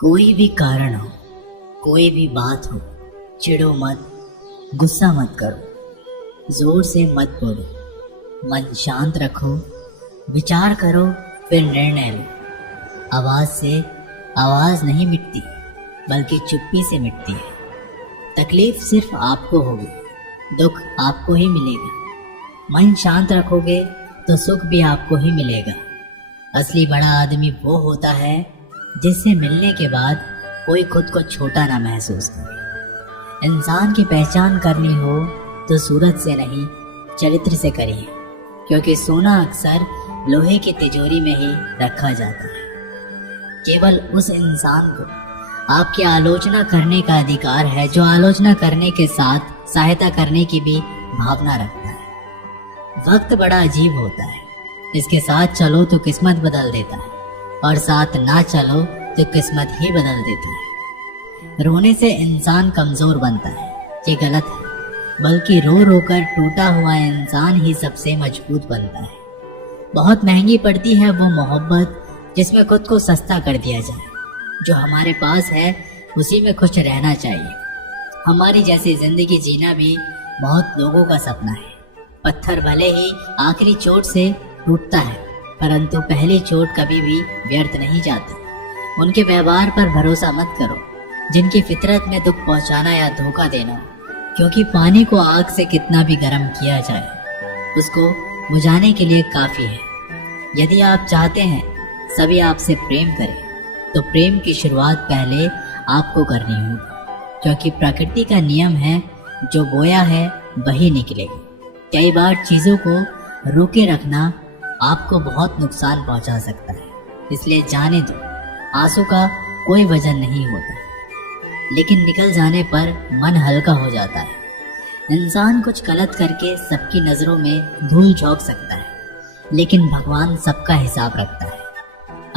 कोई भी कारण हो, कोई भी बात हो, चिढ़ो मत, गुस्सा मत करो, जोर से मत बोलो, मन शांत रखो, विचार करो, फिर निर्णय लो। आवाज से आवाज नहीं मिटती, बल्कि चुप्पी से मिटती है। तकलीफ सिर्फ आपको होगी, दुख आपको ही मिलेगा। मन शांत रखोगे तो सुख भी आपको ही मिलेगा। असली बड़ा आदमी वो होता है जिससे मिलने के बाद कोई खुद को छोटा ना महसूस करे। इंसान की पहचान करनी हो तो सूरत से नहीं, चरित्र से करिए, क्योंकि सोना अक्सर लोहे की तिजोरी में ही रखा जाता है। केवल उस इंसान को आपकी आलोचना करने का अधिकार है जो आलोचना करने के साथ सहायता करने की भी भावना रखता है। वक्त बड़ा अजीब होता है, इसके साथ चलो तो किस्मत बदल देता है, और साथ ना चलो तो किस्मत ही बदल देता है। रोने से इंसान कमजोर बनता है, ये गलत है, बल्कि रो रो कर टूटा हुआ इंसान ही सबसे मजबूत बनता है। बहुत महंगी पड़ती है वो मोहब्बत जिसमें खुद को सस्ता कर दिया जाए। जो हमारे पास है उसी में खुश रहना चाहिए। हमारी जैसी जिंदगी जीना भी बहुत लोगों का सपना है। पत्थर भले ही आखिरी चोट से टूटता है, परंतु पहली चोट कभी भी व्यर्थ नहीं जाती। उनके व्यवहार पर भरोसा मत करो जिनकी फितरत में दुख पहुंचाना या धोखा देना हो, क्योंकि पानी को आग से कितना भी गर्म किया जाए उसको बुझाने के लिए काफी है। यदि आप चाहते हैं सभी आपसे प्रेम करें तो प्रेम की शुरुआत पहले आपको करनी होगी, क्योंकि प्रकृति का नियम है जो बोया है वही निकलेगा। कई बार चीजों को रोके रखना आपको बहुत नुकसान पहुंचा सकता है, इसलिए जाने दो। आंसू का कोई वजन नहीं होता, लेकिन निकल जाने पर मन हल्का हो जाता है। इंसान कुछ गलत करके सबकी नजरों में धूल झोंक सकता है, लेकिन भगवान सबका हिसाब रखता है।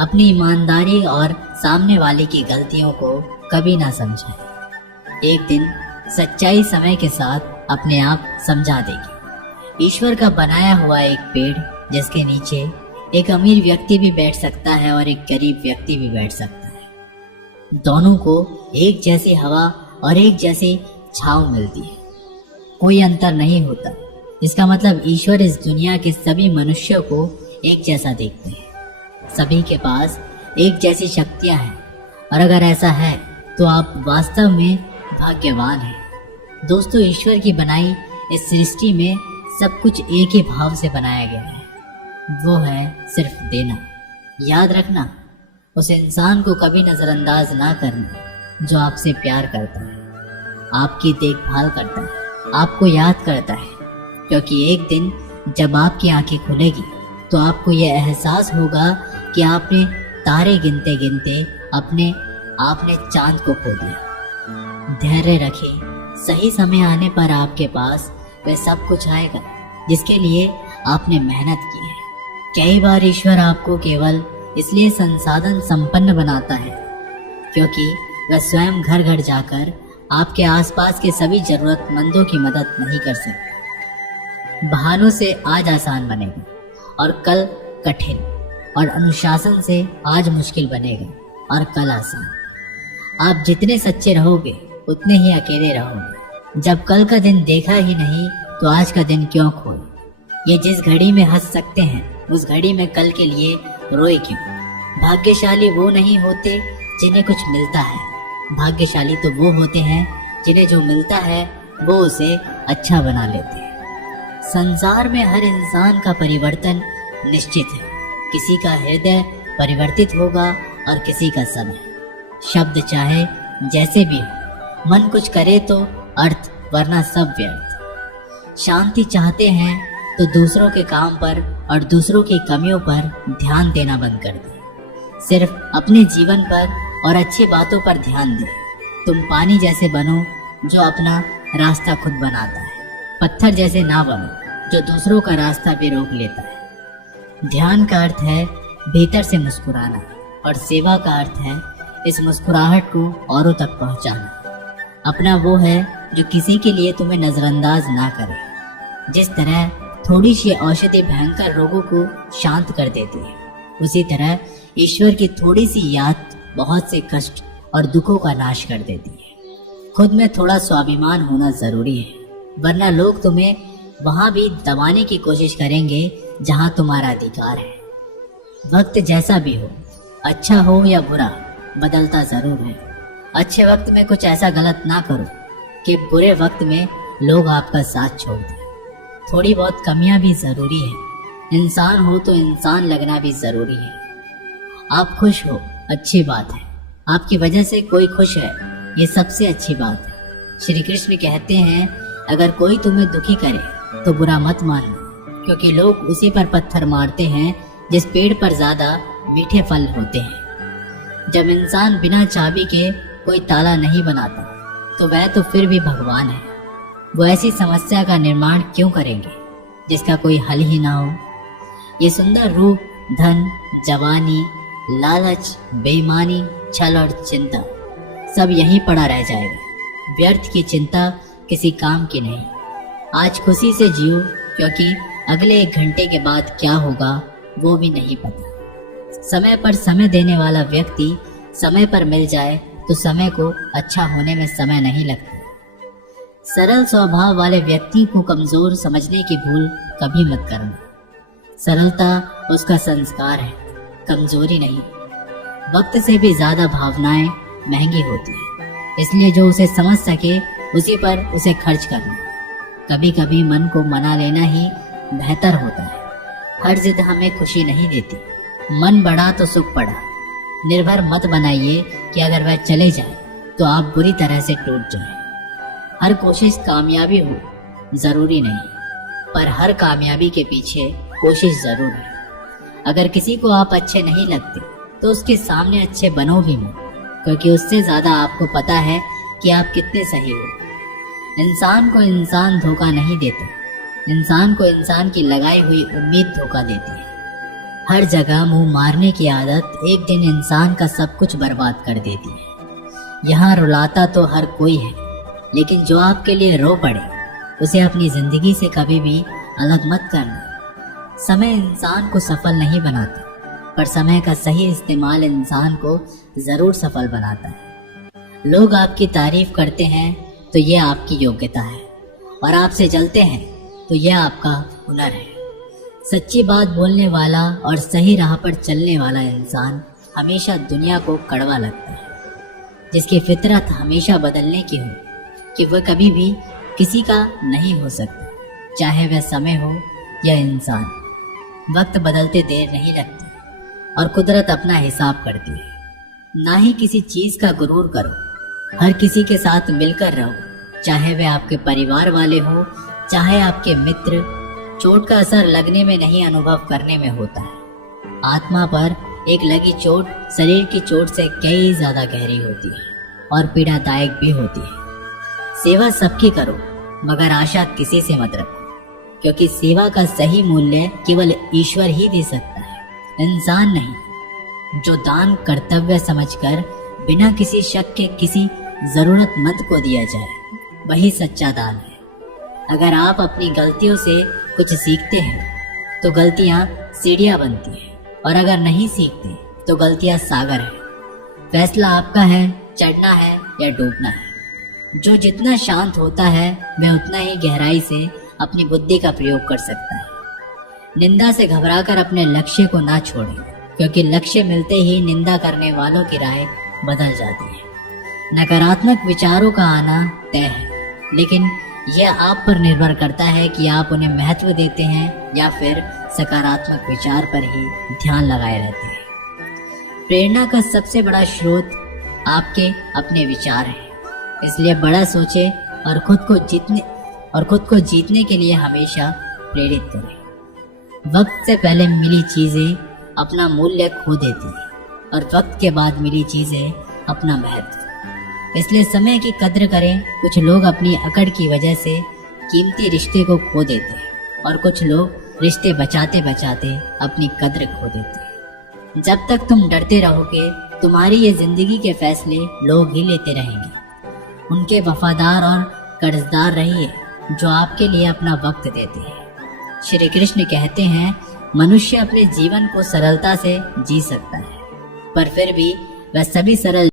अपनी ईमानदारी और सामने वाले की गलतियों को कभी ना समझें। एक दिन सच्चाई समय के साथ अपने आप समझा देगी। ईश्वर का बनाया हुआ एक पेड़ जिसके नीचे एक अमीर व्यक्ति भी बैठ सकता है और एक गरीब व्यक्ति भी बैठ सकता है। दोनों को एक जैसी हवा और एक जैसी छांव मिलती है, कोई अंतर नहीं होता। इसका मतलब ईश्वर इस दुनिया के सभी मनुष्यों को एक जैसा देखते हैं। सभी के पास एक जैसी शक्तियां हैं, और अगर ऐसा है तो आप वास्तव में भाग्यवान हैं। दोस्तों, ईश्वर की बनाई इस सृष्टि में सब कुछ एक ही भाव से बनाया गया है, वो है सिर्फ देना। याद रखना, उस इंसान को कभी नजरअंदाज ना करना जो आपसे प्यार करता है, आपकी देखभाल करता है, आपको याद करता है, क्योंकि एक दिन जब आपकी आंखें खुलेगी तो आपको यह एहसास होगा कि आपने तारे गिनते गिनते आपने चांद को खो दिया। धैर्य रखें, सही समय आने पर आपके पास वह सब कुछ आएगा जिसके लिए आपने मेहनत की है। कई बार ईश्वर आपको केवल इसलिए संसाधन संपन्न बनाता है क्योंकि वह स्वयं घर घर जाकर आपके आसपास के सभी जरूरतमंदों की मदद नहीं कर सकता। बहानों से आज आसान बनेगा और कल कठिन, और अनुशासन से आज मुश्किल बनेगा और कल आसान। आप जितने सच्चे रहोगे उतने ही अकेले रहोगे। जब कल का दिन देखा ही नहीं तो आज का दिन क्यों खोए। ये जिस घड़ी में हंस सकते हैं उस घड़ी में कल के लिए रोए क्यों। भाग्यशाली वो नहीं होते जिन्हें कुछ मिलता है, भाग्यशाली तो वो होते हैं जिन्हें जो मिलता है वो उसे अच्छा बना लेते हैं। संसार में हर इंसान का परिवर्तन निश्चित है। किसी का हृदय परिवर्तित होगा और किसी का समय। शब्द चाहे जैसे भी हो, मन कुछ करे तो अर्थ, वरना सब व्यर्थ। शांति चाहते हैं तो दूसरों के काम पर और दूसरों की कमियों पर ध्यान देना बंद कर दें। सिर्फ अपने जीवन पर और अच्छी बातों पर ध्यान दें। तुम पानी जैसे बनो जो अपना रास्ता खुद बनाता है, पत्थर जैसे ना बनो जो दूसरों का रास्ता भी रोक लेता है। ध्यान का अर्थ है भीतर से मुस्कुराना, और सेवा का अर्थ है इस मुस्कुराहट को औरों तक पहुंचाना। अपना वो है जो किसी के लिए तुम्हें नजरअंदाज ना करे। जिस तरह थोड़ी सी औषधि भयंकर रोगों को शांत कर देती है, उसी तरह ईश्वर की थोड़ी सी याद बहुत से कष्ट और दुखों का नाश कर देती है। खुद में थोड़ा स्वाभिमान होना जरूरी है, वरना लोग तुम्हें वहां भी दबाने की कोशिश करेंगे जहां तुम्हारा अधिकार है। वक्त जैसा भी हो, अच्छा हो या बुरा, बदलता जरूर है। अच्छे वक्त में कुछ ऐसा गलत ना करो कि बुरे वक्त में लोग आपका साथ छोड़ दें। थोड़ी बहुत कमियां भी जरूरी है। इंसान हो तो इंसान लगना भी जरूरी है। आप खुश हो, अच्छी बात है। आपकी वजह से कोई खुश है, ये सबसे अच्छी बात है। श्री कृष्ण कहते हैं, अगर कोई तुम्हें दुखी करे तो बुरा मत मानो, क्योंकि लोग उसी पर पत्थर मारते हैं जिस पेड़ पर ज्यादा मीठे फल होते हैं। जब इंसान बिना चाबी के कोई ताला नहीं बनाता तो वह तो फिर भी भगवान है। वो ऐसी समस्या का निर्माण क्यों करेंगे जिसका कोई हल ही ना हो। ये सुंदर रूप, धन, जवानी, लालच, बेईमानी, छल और चिंता सब यहीं पड़ा रह जाएगा। व्यर्थ की चिंता किसी काम की नहीं। आज खुशी से जियो, क्योंकि अगले 1 घंटे के बाद क्या होगा वो भी नहीं पता। समय पर समय देने वाला व्यक्ति समय पर मिल जाए तो समय को अच्छा होने में समय नहीं लगता। सरल स्वभाव वाले व्यक्ति को कमजोर समझने की भूल कभी मत करना। सरलता उसका संस्कार है, कमजोरी नहीं। वक्त से भी ज्यादा भावनाएं महंगी होती है, इसलिए जो उसे समझ सके उसी पर उसे खर्च करना। कभी कभी मन को मना लेना ही बेहतर होता है। हर जिद हमें खुशी नहीं देती। मन बढ़ा तो सुख पड़ा। निर्भर मत बनाइए कि अगर वह चले जाए तो आप बुरी तरह से टूट जाएं। हर कोशिश कामयाबी हो जरूरी नहीं, पर हर कामयाबी के पीछे कोशिश जरूर है। अगर किसी को आप अच्छे नहीं लगते तो उसके सामने अच्छे बनो भी मत, क्योंकि उससे ज्यादा आपको पता है कि आप कितने सही हो। इंसान को इंसान धोखा नहीं देता, इंसान को इंसान की लगाई हुई उम्मीद धोखा देती है। हर जगह मुंह मारने की आदत एक दिन इंसान का सब कुछ बर्बाद कर देती है। यहाँ रुलाता तो हर कोई है, लेकिन जो आपके लिए रो पड़े उसे अपनी जिंदगी से कभी भी अलग मत करना। समय इंसान को सफल नहीं बनाता, पर समय का सही इस्तेमाल इंसान को जरूर सफल बनाता है। लोग आपकी तारीफ करते हैं तो ये आपकी योग्यता है, और आपसे जलते हैं तो यह आपका हुनर है। सच्ची बात बोलने वाला और सही राह पर चलने वाला इंसान हमेशा दुनिया को कड़वा लगता है। जिसकी फितरत हमेशा बदलने की हो कि वह कभी भी किसी का नहीं हो सकता, चाहे वह समय हो या इंसान। वक्त बदलते देर नहीं लगती और कुदरत अपना हिसाब करती है। ना ही किसी चीज का गुरूर करो, हर किसी के साथ मिलकर रहो, चाहे वे आपके परिवार वाले हो, चाहे आपके मित्र। चोट का असर लगने में नहीं, अनुभव करने में होता है। आत्मा पर एक लगी चोट शरीर की चोट से कई ज्यादा गहरी होती है और पीड़ादायक भी होती है। सेवा सबकी करो, मगर आशा किसी से मत रखो, क्योंकि सेवा का सही मूल्य केवल ईश्वर ही दे सकता है, इंसान नहीं। जो दान कर्तव्य समझकर बिना किसी शक के किसी जरूरतमंद को दिया जाए, वही सच्चा दान है। अगर आप अपनी गलतियों से कुछ सीखते हैं तो गलतियां सीढ़ियां बनती हैं, और अगर नहीं सीखते तो गलतियां सागर है। फैसला आपका है, चढ़ना है या डूबना है। जो जितना शांत होता है वह उतना ही गहराई से अपनी बुद्धि का प्रयोग कर सकता है। निंदा से घबराकर अपने लक्ष्य को ना छोड़ें, क्योंकि लक्ष्य मिलते ही निंदा करने वालों की राय बदल जाती है। नकारात्मक विचारों का आना तय है, लेकिन यह आप पर निर्भर करता है कि आप उन्हें महत्व देते हैं या फिर सकारात्मक विचार पर ही ध्यान लगाए रहते हैं। प्रेरणा का सबसे बड़ा स्रोत आपके अपने विचार हैं, इसलिए बड़ा सोचें और खुद को जीतने के लिए हमेशा प्रेरित करें। वक्त से पहले मिली चीजें अपना मूल्य खो देती हैं और वक्त के बाद मिली चीजें अपना महत्व। इसलिए समय की कद्र करें। कुछ लोग अपनी अकड़ की वजह से कीमती रिश्ते को खो देते हैं और कुछ लोग रिश्ते बचाते बचाते अपनी कद्र खो देते हैं। जब तक तुम डरते रहोगे, तुम्हारी ये जिंदगी के फैसले लोग ही लेते रहेंगे। उनके वफादार और कर्जदार रहिए जो आपके लिए अपना वक्त देते हैं। श्री कृष्ण कहते हैं, मनुष्य अपने जीवन को सरलता से जी सकता है, पर फिर भी वह सभी सरल